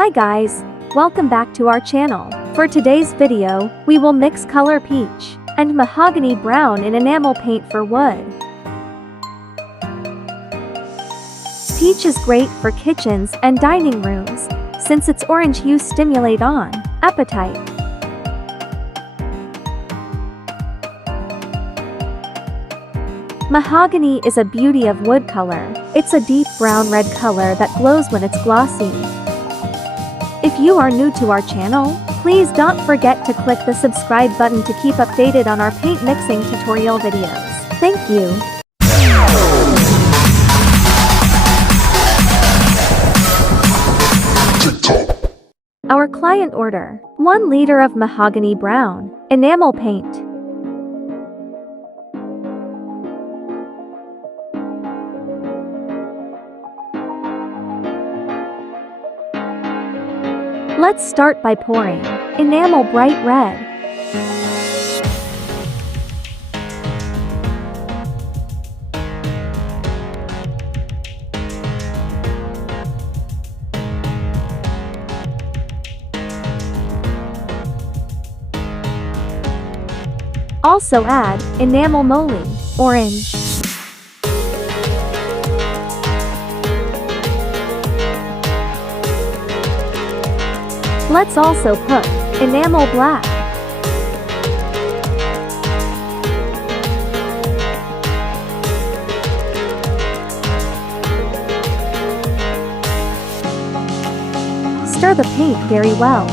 Hi guys, welcome back to our channel. For today's video, we will mix color peach and mahogany brown in enamel paint for wood. Peach is great for kitchens and dining rooms, since its orange hue stimulate on appetite. Mahogany is a beauty of wood color. It's a deep brown-red color that glows when it's glossy. If you are new to our channel, please don't forget to click the subscribe button to keep updated on our paint mixing tutorial videos. Thank you. Our client order: 1 liter of mahogany brown enamel paint. Let's start by pouring enamel bright red. Also add enamel moly orange. Let's also put enamel black. Stir the paint very well.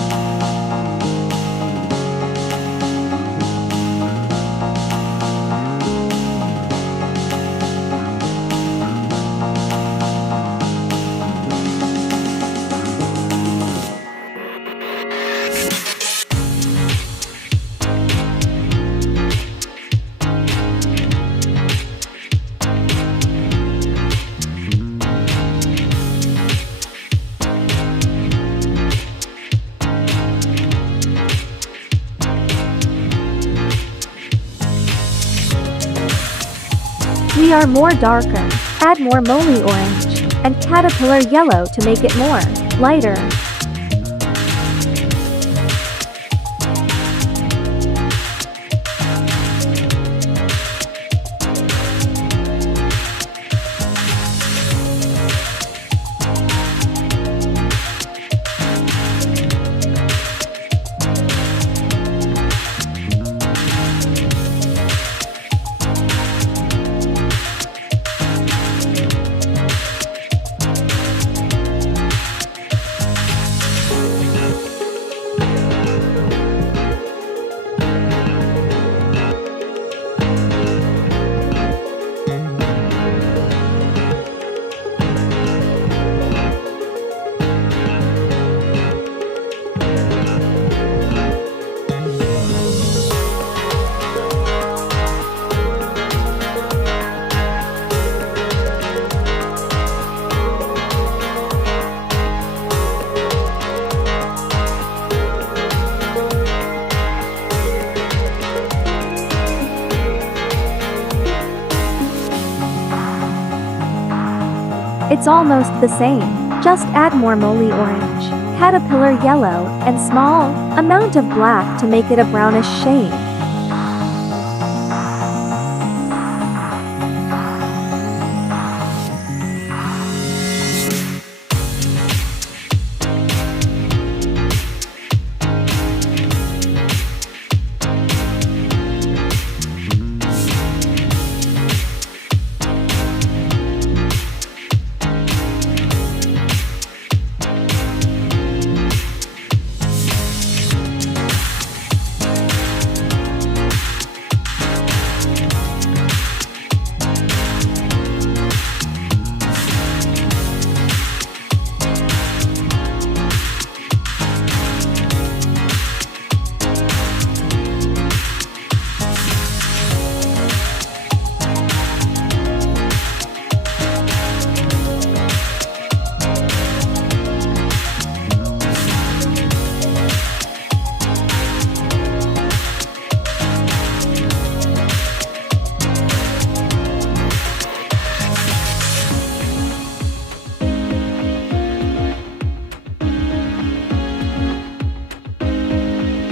We are more darker. Add more moly orange and caterpillar yellow to make it more lighter. It's almost the same. Just add more moly orange, caterpillar yellow, and small amount of black to make it a brownish shade.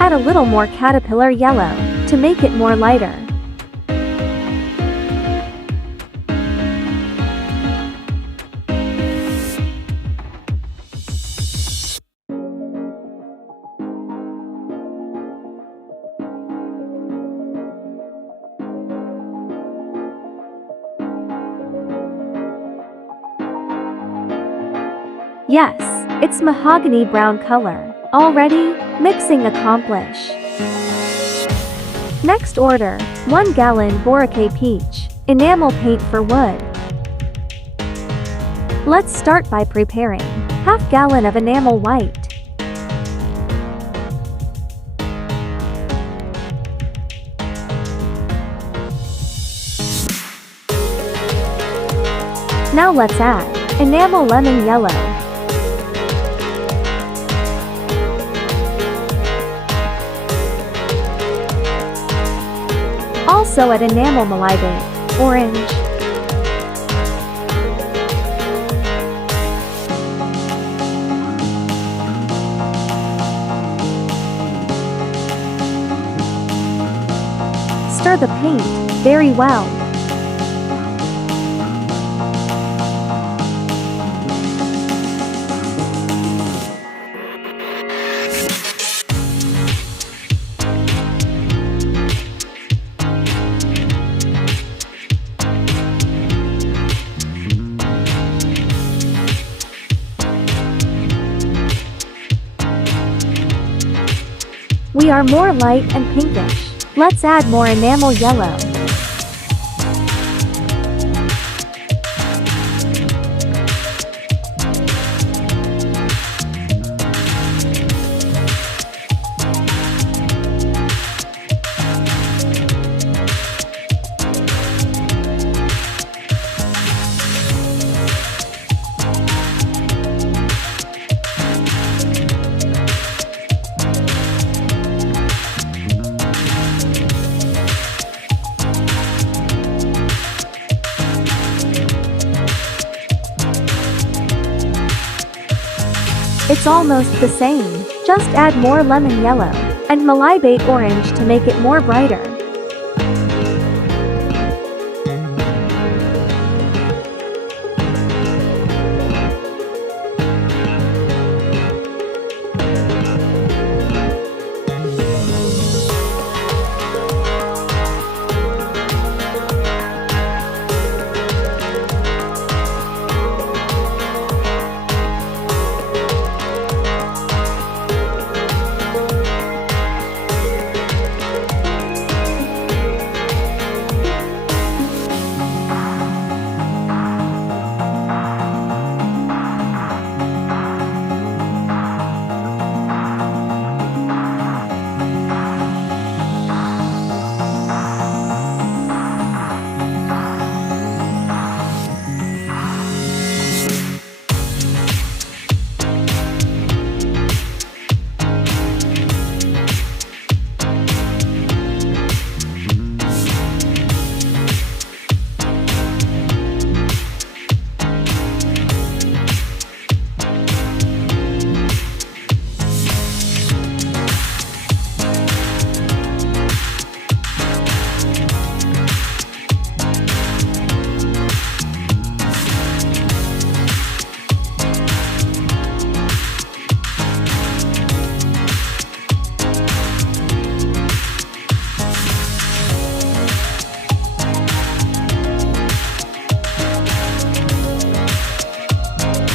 add a little more caterpillar yellow to make it more lighter. Yes, it's mahogany brown color. Already, mixing accomplished. Next order, 1 gallon Kulay Peach, enamel paint for wood. Let's start by preparing ½ gallon of enamel white. Now let's add enamel lemon yellow. Also add enamel malibate, orange. Stir the paint very well. We are more light and pinkish. Let's add more enamel yellow. It's almost the same, just add more lemon yellow and malibate orange to make it more brighter.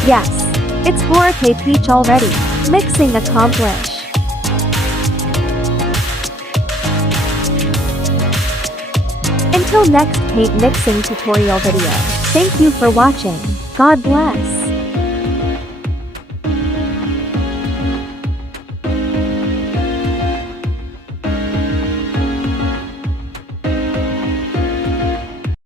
Yes, it's Kulay Peach already. Mixing accomplished. Until next paint mixing tutorial video. Thank you for watching. God bless.